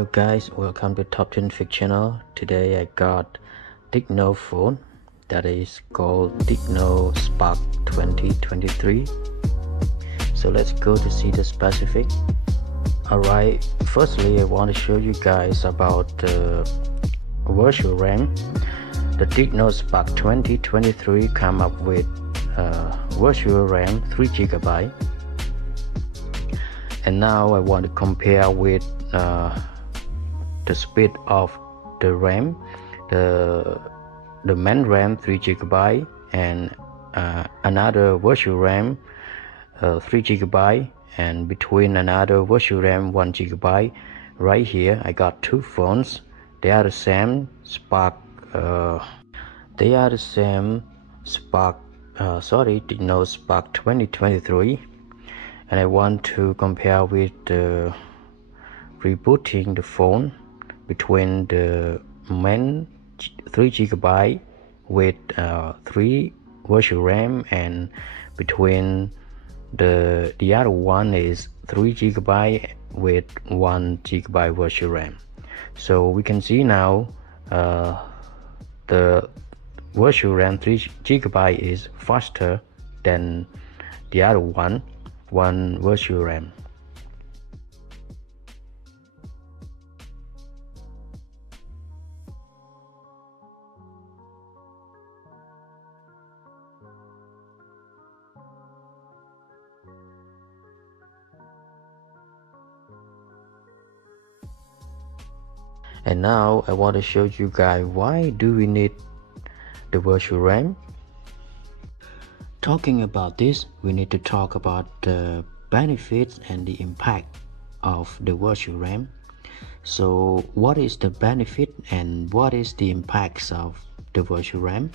Hello guys, welcome to Top 10 Fix channel. Today I got Tecno phone that is called Tecno Spark 2023. So let's go to see the specific. Alright, firstly I want to show you guys about the virtual RAM. The Tecno Spark 2023 come up with virtual RAM 3GB. And now I want to compare with the speed of the RAM, the main RAM 3GB and another virtual RAM 3GB, and between another virtual RAM 1GB. Right here I got two phones. They are the same Spark. Tecno Spark 2023, and I want to compare with rebooting the phone between the main 3GB with 3 virtual RAM, and between the other one is 3GB with 1GB virtual RAM. So we can see now the virtual RAM 3GB is faster than the other one virtual RAM. And now I want to show you guys why do we need the virtual RAM. Talking about this, we need to talk about the benefits and the impact of the virtual RAM. So what is the benefit and what is the impacts of the virtual RAM?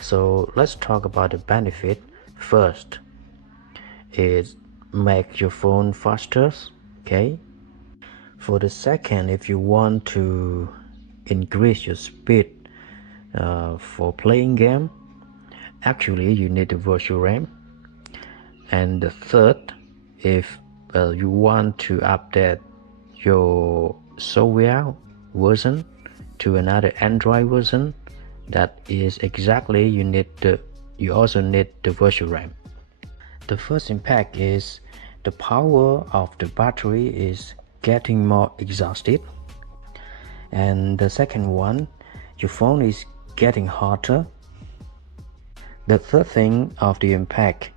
So let's talk about the benefit. First is make your phone faster. Okay. For the second, if you want to increase your speed for playing game, actually you need the virtual RAM. And the third, if you want to update your software version to another Android version, that is exactly you also need the virtual RAM. The first impact is the power of the battery is getting more exhausted, and the second one, your phone is getting hotter. The third thing of the impact,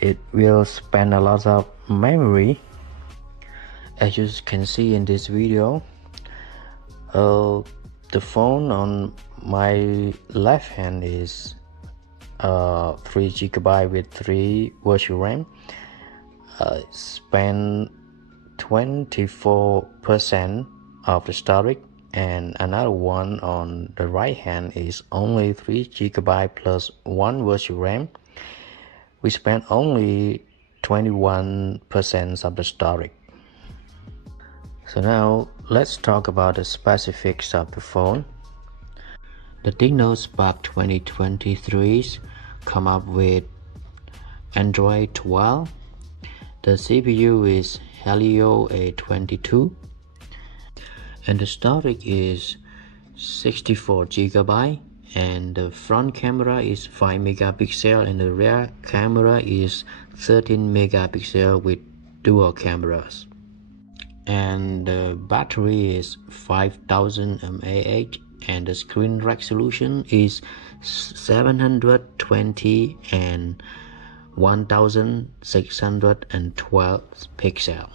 it will spend a lot of memory. As you can see in this video, the phone on my left hand is 3GB with 3 virtual RAM. Spend 24% of the storage, and another one on the right hand is only 3GB plus 1 virtual RAM. We spend only 21% of the storage. So now let's talk about the specifics of the phone. The Tecno Spark 2023 come up with Android 12. The CPU is Helio A22, and the storage is 64GB, and the front camera is 5MP and the rear camera is 13MP with dual cameras, and the battery is 5000 mAh, and the screen resolution is 720 and 1612 pixels.